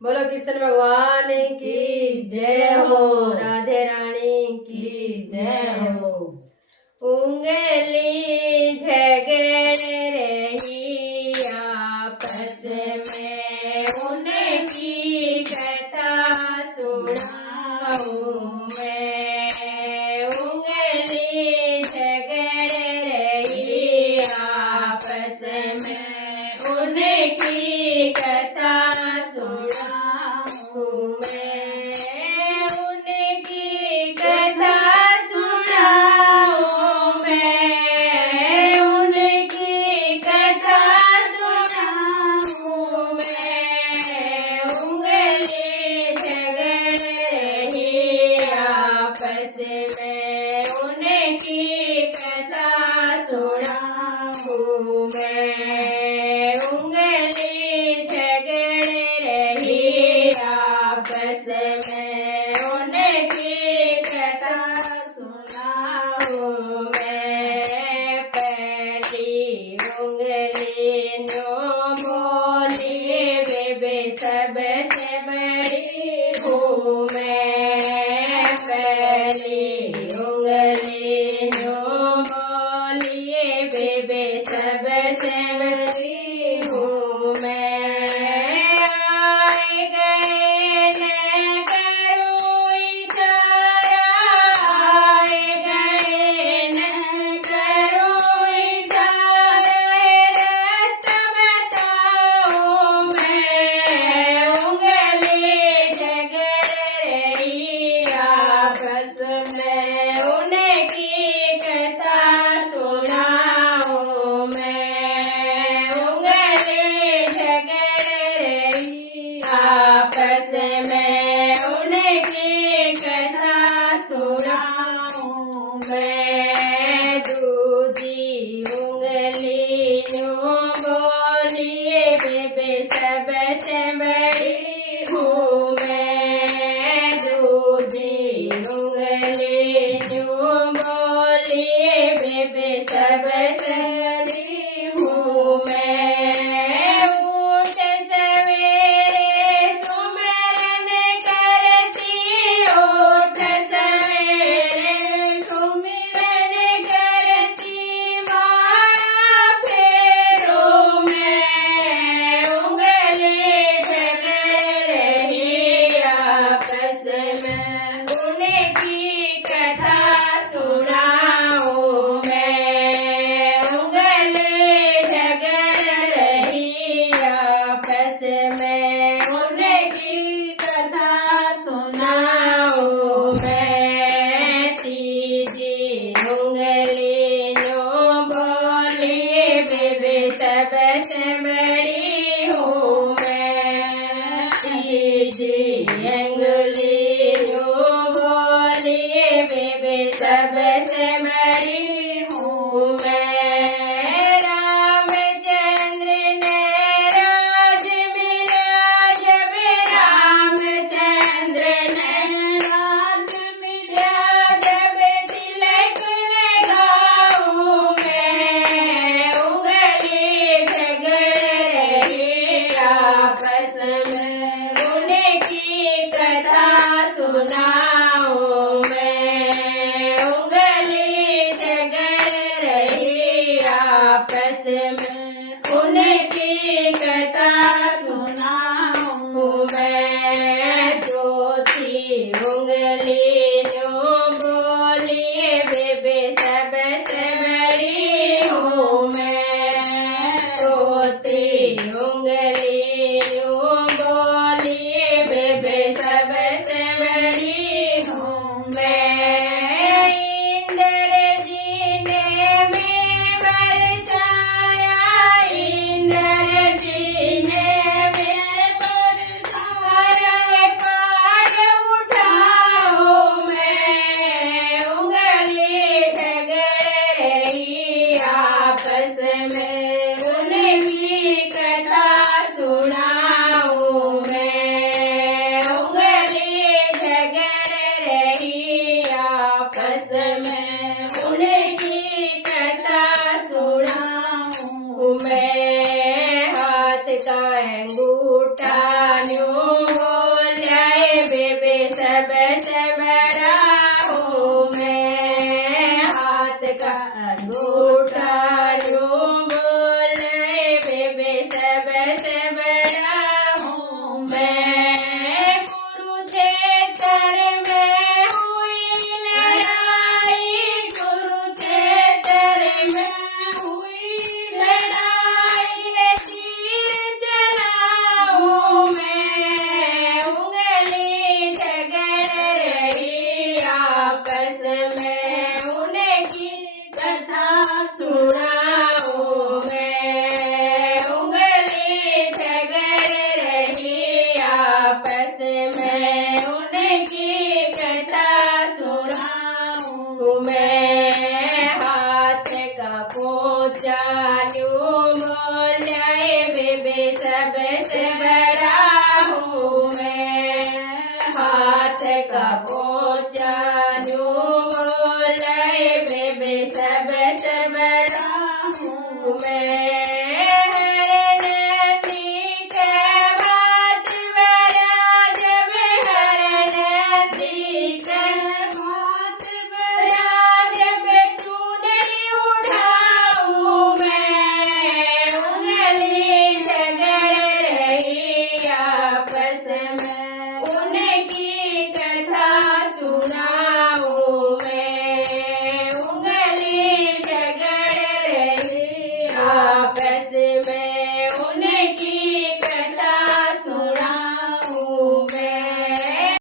बोलो कृष्ण भगवान की जय हो, राधे रानी की जय हो। उंगली झगड़ रही आपस में, उनकी कथा सुनाऊं मैं। उंगली झगड़ रही आपस में, उनकी कथा सुनाऊं मैं। उनकी कथा सुनाऊं मैं। उनकी कथा सुनाऊं मैं। उंगली झगड़ रही आपस में, उनकी कथा सुनाऊं मैं। उंगली झगड़ रही आपस में, उनकी कथा सुनाऊं मैं। पहली उंगली नो बोली बेबे सबसे बड़ी हूँ मैं। पहली उंगली नो बोली बेबे सबसे बड़ी हूँ मैं। आए गए न करूँ इशारा, आए गए न करूँ इशारा, रास्ता बताऊँ मैं। उंगली झगड़ रही आपस में, उनकी कथा सुनाऊं मैं। उंगली झगड़ रही आपस में, उनकी कथा सुनाऊं मैं। दूजी उंगली यूं बोलिए बेबे सबसे बड़ी हूँ मैं। दूजी उंगली यूं बोलिए बेबे सबसे बड़ी हूँ मैं। उठ सवेरे सुमिरन करती, उठ सवेरे सुमिरन करती, माया फेरो मैं। उंगली झगड़ रही आपस में, उनकी कथा सुनाऊं मैं। उंगली झगड़ रही आपस में, उनकी कथा सुनाऊं मैं। तीजी उंगली नो बोली बेबे सबसे बड़ी हूँ मैं। तीजी उंगली नो बोली बेबे सबसे बड़ी हूँ मैं। रामचंद्र ने राज मिला जब, रामचंद्र ने राज मिला जब, तिलक लगाऊं मैं। उंगली झगड़ रही आपस में, उनकी कथा सुनाऊं मैं। उंगली झगड़ रही आपस में, उनकी कथा सुनाऊं मैं। चौथी उंगली नो बोलिए बेबे सबसे बड़ी हूँ मैं। चौथी उंगली नो बोलिए बेबे सबसे बड़ी हूँ मैं। इंद्र जी ने मैं बरसाया, इंद्र जी ने मैं बरसाया, पहाड़ उठाओ मैं। उंगली झगड़ रही आपस में, उनकी कथा सुनाऊं मैं। उंगली झगड़ रही आपस में, उनकी कथा सुनाऊं मैं। हाथ का अंगूठा न्यों